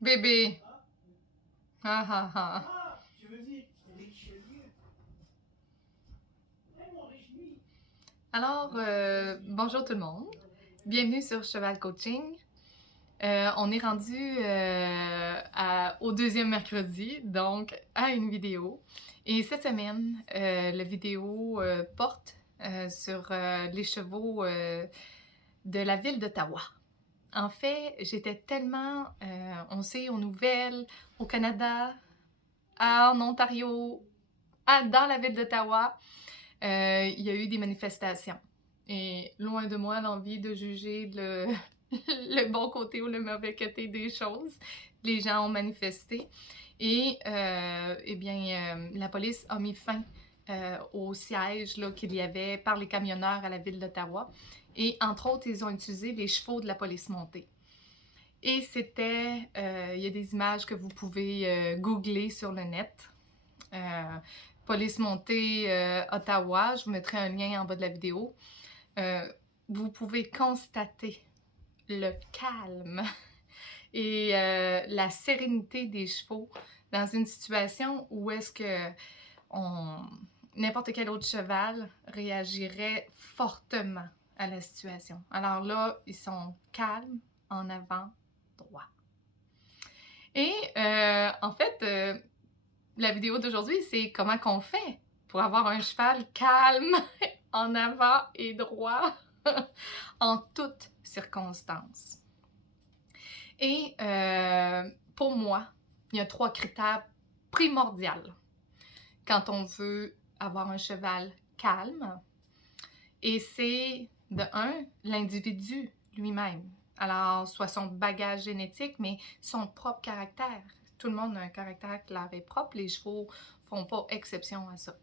Bébé. Ah ah ah. Alors, bonjour tout le monde. Bienvenue sur Cheval Coaching. On est rendu au deuxième mercredi, donc à une vidéo. Et cette semaine, la vidéo porte sur les chevaux de la ville d'Ottawa. En fait, j'étais tellement, on sait, aux nouvelles, au Canada, en Ontario, dans la ville d'Ottawa, il y a eu des manifestations. Et loin de moi l'envie de juger le bon côté ou le mauvais côté des choses. Les gens ont manifesté et eh bien, la police a mis fin au siège qu'il y avait par les camionneurs à la ville d'Ottawa. Et entre autres, ils ont utilisé les chevaux de la police montée. Et c'était, il y a des images que vous pouvez googler sur le net. Police montée Ottawa, je vous mettrai un lien en bas de la vidéo. Vous pouvez constater le calme et la sérénité des chevaux dans une situation où est-ce que n'importe quel autre cheval réagirait fortement à la situation. Alors là, ils sont calmes, en avant, droit. Et en fait, la vidéo d'aujourd'hui, c'est comment qu'on fait pour avoir un cheval calme, en avant et droit, en toutes circonstances. Et pour moi, il y a 3 critères primordiaux quand on veut avoir un cheval calme. Et c'est, de 1, l'individu lui-même. Alors, soit son bagage génétique, mais son propre caractère. Tout le monde a un caractère qui leur est propre. Les chevaux ne font pas exception à ça.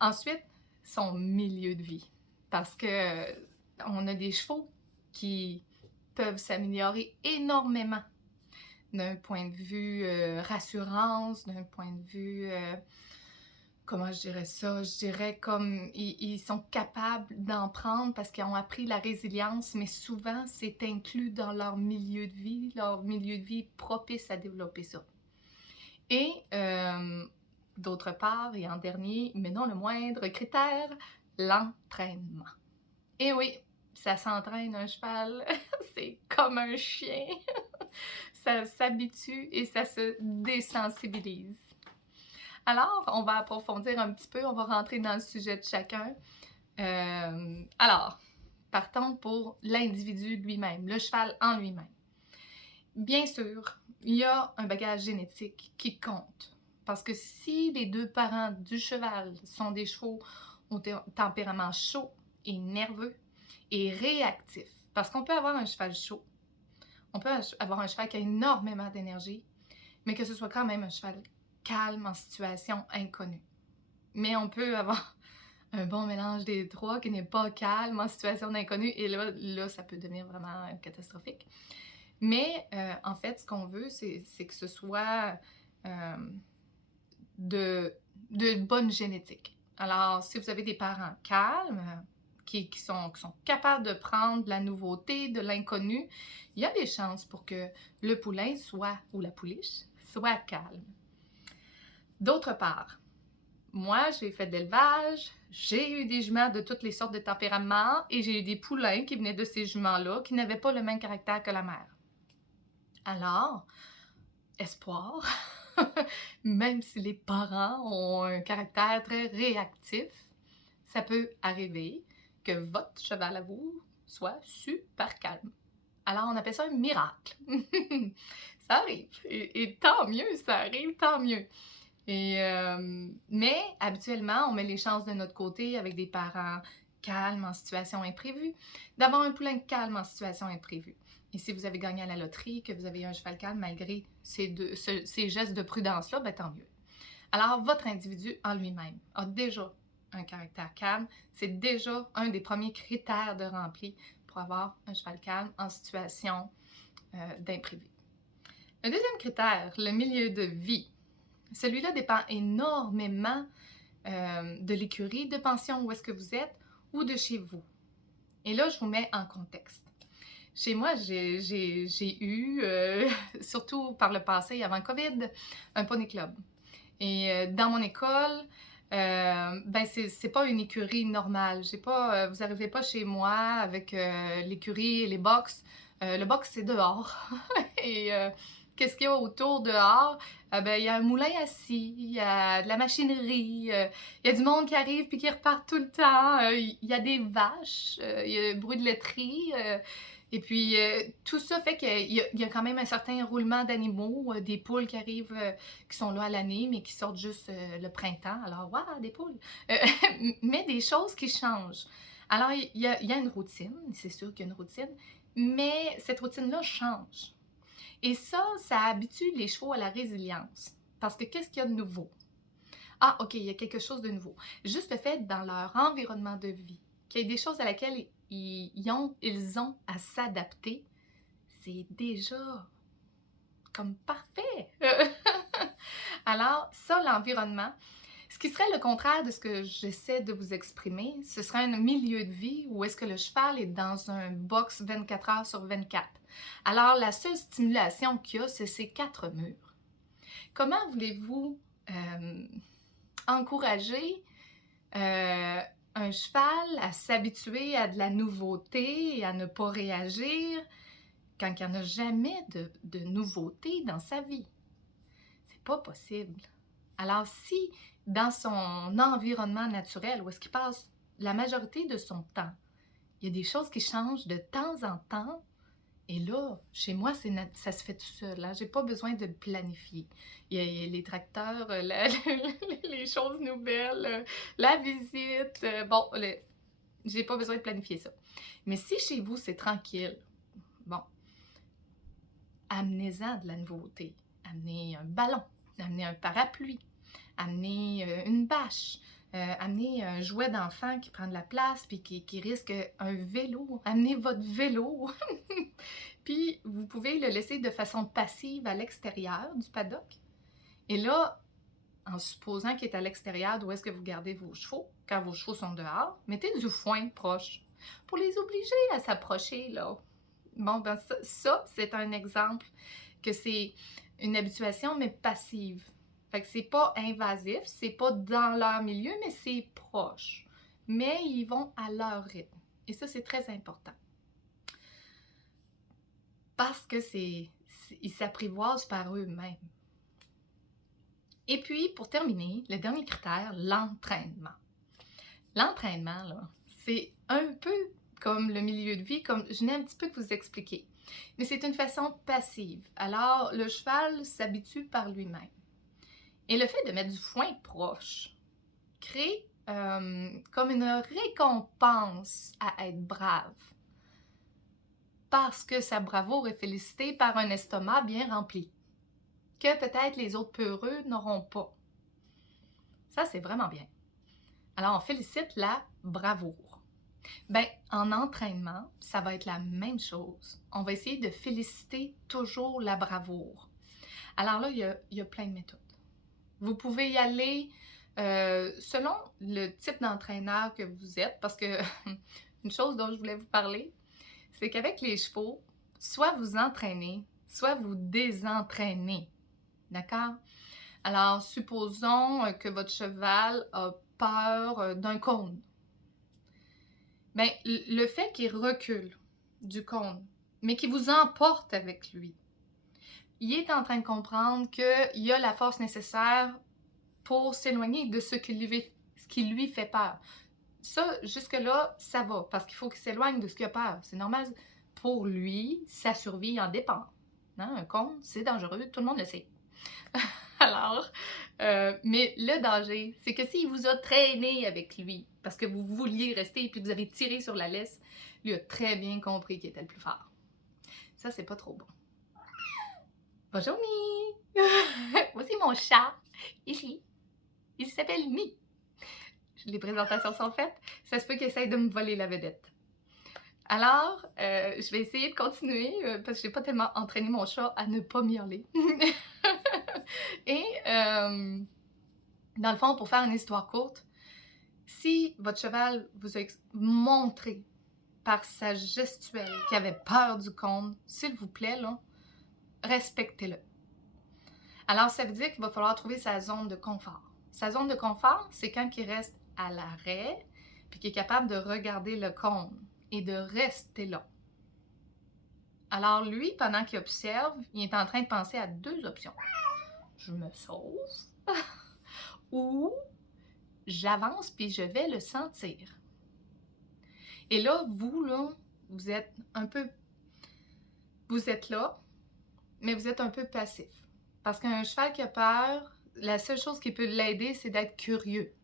Ensuite, son milieu de vie. Parce que on a des chevaux qui peuvent s'améliorer énormément d'un point de vue rassurance, d'un point de vue... comment je dirais ça? Je dirais comme ils sont capables d'en prendre parce qu'ils ont appris la résilience, mais souvent c'est inclus dans leur milieu de vie propice à développer ça. Et d'autre part, et en dernier, mais non le moindre critère, l'entraînement. Et oui, ça s'entraîne un cheval, c'est comme un chien. Ça s'habitue et ça se désensibilise. Alors, on va approfondir un petit peu, on va rentrer dans le sujet de chacun. Alors, partons pour l'individu lui-même, le cheval en lui-même. Bien sûr, il y a un bagage génétique qui compte. Parce que si les 2 parents du cheval sont des chevaux au tempérament chaud et nerveux et réactif, parce qu'on peut avoir un cheval chaud, on peut avoir un cheval qui a énormément d'énergie, mais que ce soit quand même un cheval calme en situation inconnue. Mais on peut avoir un bon mélange des 3 qui n'est pas calme en situation d'inconnu, et là, ça peut devenir vraiment catastrophique. Mais en fait, ce qu'on veut, c'est que ce soit de bonne génétique. Alors, si vous avez des parents calmes, qui sont capables de prendre de la nouveauté, de l'inconnu, il y a des chances pour que le poulain soit, ou la pouliche, soit calme. D'autre part, moi, j'ai fait de l'élevage, j'ai eu des juments de toutes les sortes de tempéraments et j'ai eu des poulains qui venaient de ces juments-là qui n'avaient pas le même caractère que la mère. Alors, espoir, même si les parents ont un caractère très réactif, ça peut arriver que votre cheval à vous soit super calme. Alors, on appelle ça un miracle. Ça arrive. Et tant mieux, ça arrive, tant mieux. Mais habituellement, on met les chances de notre côté avec des parents calmes en situation imprévue, d'avoir un poulain calme en situation imprévue. Et si vous avez gagné à la loterie, que vous avez un cheval calme malgré ces gestes de prudence-là, ben tant mieux. Alors, votre individu en lui-même a déjà un caractère calme. C'est déjà un des premiers critères de rempli pour avoir un cheval calme en situation d'imprévu. Le deuxième critère, le milieu de vie. Celui-là dépend énormément de l'écurie de pension où est-ce que vous êtes ou de chez vous. Et là, je vous mets en contexte. Chez moi, j'ai eu, surtout par le passé, avant le COVID, un poney club. Et dans mon école, ben c'est pas une écurie normale. J'ai pas, vous arrivez pas chez moi avec l'écurie et les box. Le box, c'est dehors. Et qu'est-ce qu'il y a autour dehors? Ben, il y a un moulin assis, il y a de la machinerie, il y a du monde qui arrive puis qui repart tout le temps, il y a des vaches, il y a le bruit de laiterie. Et puis, tout ça fait qu'il y a quand même un certain roulement d'animaux, des poules qui arrivent, qui sont là à l'année, mais qui sortent juste le printemps. Alors, waouh, des poules! Euh, mais des choses qui changent. Alors, il y a une routine, c'est sûr qu'il y a une routine, mais cette routine-là change. Et ça habitue les chevaux à la résilience. Parce que qu'est-ce qu'il y a de nouveau? Ah, OK, il y a quelque chose de nouveau. Juste le fait dans leur environnement de vie, qu'il y ait des choses à laquelle ils ont à s'adapter, c'est déjà comme parfait. Alors, ça, l'environnement, ce qui serait le contraire de ce que j'essaie de vous exprimer, ce serait un milieu de vie où est-ce que le cheval est dans un box 24 heures sur 24. Alors, la seule stimulation qu'il y a, c'est ces 4 murs. Comment voulez-vous encourager un cheval à s'habituer à de la nouveauté et à ne pas réagir quand il n'y en a jamais de nouveauté dans sa vie? C'est pas possible. Alors, si dans son environnement naturel, où est-ce qu'il passe la majorité de son temps, il y a des choses qui changent de temps en temps, et là, chez moi, ça se fait tout seul. Hein? J'ai pas besoin de le planifier. Il y a les tracteurs, les choses nouvelles, la visite. Bon, j'ai pas besoin de planifier ça. Mais si chez vous, c'est tranquille, bon, amenez-en de la nouveauté. Amenez un ballon, amenez un parapluie, amenez une bâche, amenez un jouet d'enfant qui prend de la place puis qui risque un vélo. Amenez votre vélo. Puis vous pouvez le laisser de façon passive à l'extérieur du paddock. Et là, en supposant qu'il est à l'extérieur d'où est-ce que vous gardez vos chevaux, quand vos chevaux sont dehors, mettez du foin proche pour les obliger à s'approcher, là. Bon, ben ça c'est un exemple que c'est une habituation, mais passive. Fait que c'est pas invasif, c'est pas dans leur milieu, mais c'est proche. Mais ils vont à leur rythme. Et ça, c'est très important. Parce que ils s'apprivoisent par eux-mêmes. Et puis, pour terminer, le dernier critère, l'entraînement. L'entraînement, là, c'est un peu comme le milieu de vie, comme je venais un petit peu de vous expliquer. Mais c'est une façon passive. Alors, le cheval s'habitue par lui-même. Et le fait de mettre du foin proche crée comme une récompense à être brave. Parce que sa bravoure est félicitée par un estomac bien rempli, que peut-être les autres peureux n'auront pas. Ça, c'est vraiment bien. Alors, on félicite la bravoure. Ben, en entraînement, ça va être la même chose. On va essayer de féliciter toujours la bravoure. Alors là, il y a plein de méthodes. Vous pouvez y aller selon le type d'entraîneur que vous êtes, parce que une chose dont je voulais vous parler, c'est qu'avec les chevaux, soit vous entraînez, soit vous désentraînez. D'accord? Alors, supposons que votre cheval a peur d'un cône. Bien, le fait qu'il recule du cône, mais qu'il vous emporte avec lui, il est en train de comprendre qu'il a la force nécessaire pour s'éloigner de ce qui lui fait peur. Ça, jusque-là, ça va, parce qu'il faut qu'il s'éloigne de ce qu'il a peur. C'est normal. Pour lui, sa survie en dépend. Hein? Un cône, c'est dangereux, tout le monde le sait. Alors, mais le danger, c'est que s'il vous a traîné avec lui, parce que vous vouliez rester et puis vous avez tiré sur la laisse, lui a très bien compris qu'il était le plus fort. Ça, c'est pas trop bon. Bonjour, Mi! Voici mon chat, ici. Il s'appelle Mi. Les présentations sont faites. Ça se peut qu'il essaye de me voler la vedette. Alors, je vais essayer de continuer parce que j'ai pas tellement entraîné mon chat à ne pas miauler. Et dans le fond, pour faire une histoire courte, si votre cheval vous a montré par sa gestuelle qui avait peur du cône, s'il vous plaît, là, respectez-le. Alors, ça veut dire qu'il va falloir trouver sa zone de confort. Sa zone de confort, c'est quand il reste à l'arrêt, puis qu'il est capable de regarder le cône et de rester là. Alors, lui, pendant qu'il observe, il est en train de penser à deux options. Je me sauve ou j'avance puis je vais le sentir. Et là, vous êtes un peu... Vous êtes là, mais vous êtes un peu passif. Parce qu'un cheval qui a peur, la seule chose qui peut l'aider, c'est d'être curieux,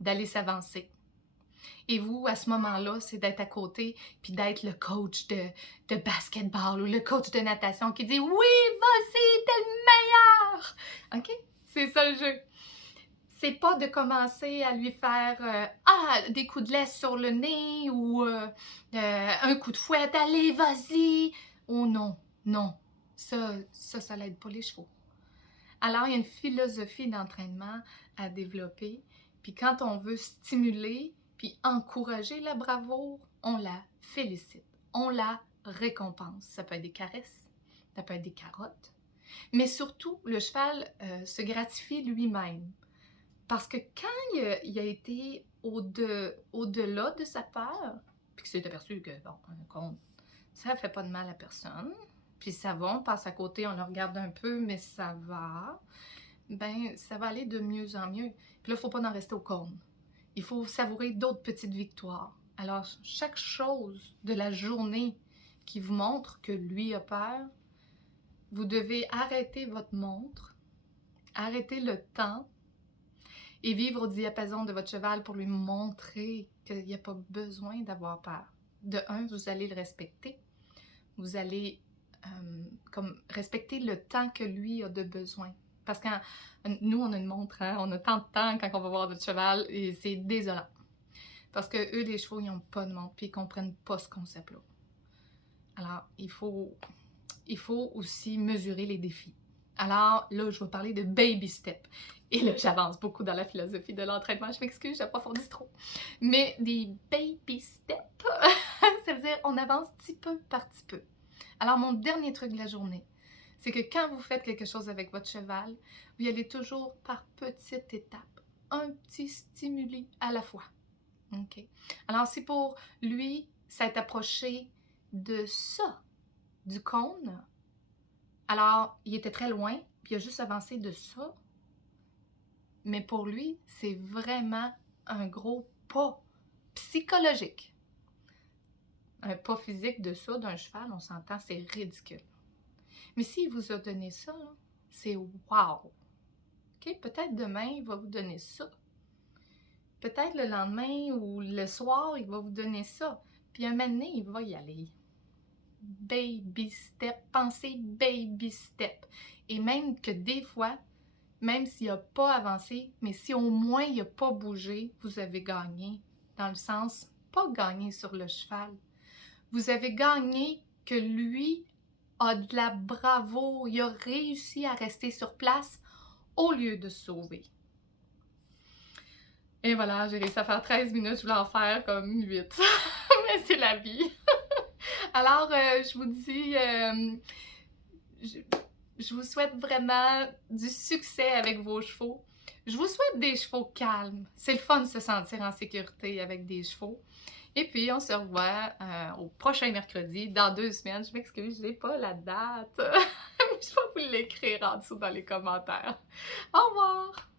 d'aller s'avancer. Et vous, à ce moment-là, c'est d'être à côté, puis d'être le coach de basketball ou le coach de natation qui dit « Oui, vas-y, t'es le meilleur! » OK? C'est ça le jeu. C'est pas de commencer à lui faire des coups de laisse sur le nez ou un coup de fouette, « Allez, vas-y! » Oh non, non. Ça l'aide pas les chevaux. Alors, il y a une philosophie d'entraînement à développer. Puis quand on veut stimuler puis encourager la bravoure, on la félicite, on la récompense. Ça peut être des caresses, ça peut être des carottes. Mais surtout, le cheval se gratifie lui-même. Parce que quand il a été au-delà de sa peur, puis qu'il s'est aperçu que, bon, un cône, ça ne fait pas de mal à personne, puis ça va, on passe à côté, on le regarde un peu, mais ça va, ben ça va aller de mieux en mieux. Puis là, il ne faut pas en rester au cône. Il faut savourer d'autres petites victoires. Alors, chaque chose de la journée qui vous montre que lui a peur, vous devez arrêter votre montre, arrêter le temps et vivre au diapason de votre cheval pour lui montrer qu'il n'y a pas besoin d'avoir peur. De un, vous allez le respecter. Vous allez comme respecter le temps que lui a de besoin. Parce que nous, on a une montre, hein? On a tant de temps quand on va voir notre cheval et c'est désolant. Parce que eux, les chevaux, ils n'ont pas de montre puis ils ne comprennent pas ce concept-là. Alors, il faut aussi mesurer les défis. Alors là, je vais parler de baby step. Et là, j'avance beaucoup dans la philosophie de l'entraînement. Je m'excuse, j'approfondis trop. Mais des baby steps, ça veut dire on avance petit peu par petit peu. Alors, mon dernier truc de la journée, c'est que quand vous faites quelque chose avec votre cheval, vous y allez toujours par petites étapes. Un petit stimuli à la fois. OK? Alors, si pour lui, s'être approché de ça, du cône, alors, il était très loin, puis il a juste avancé de ça. Mais pour lui, c'est vraiment un gros pas psychologique. Un pas physique de ça, d'un cheval, on s'entend, c'est ridicule. Mais s'il vous a donné ça, c'est wow! OK? Peut-être demain, il va vous donner ça. Peut-être le lendemain ou le soir, il va vous donner ça. Puis un moment donné, il va y aller. Baby step, pensez baby step. Et même que des fois, même s'il n'a pas avancé, mais si au moins il n'a pas bougé, vous avez gagné. Dans le sens, pas gagné sur le cheval. Vous avez gagné que lui a de la bravoure. Il a réussi à rester sur place au lieu de se sauver. Et voilà, j'ai réussi à faire 13 minutes. Je voulais en faire comme 8. Mais c'est la vie. Alors, je vous dis... je vous souhaite vraiment du succès avec vos chevaux. Je vous souhaite des chevaux calmes. C'est le fun de se sentir en sécurité avec des chevaux. Et puis, on se revoit au prochain mercredi, dans 2 semaines. Je m'excuse, je n'ai pas la date. Je vais vous l'écrire en dessous dans les commentaires. Au revoir!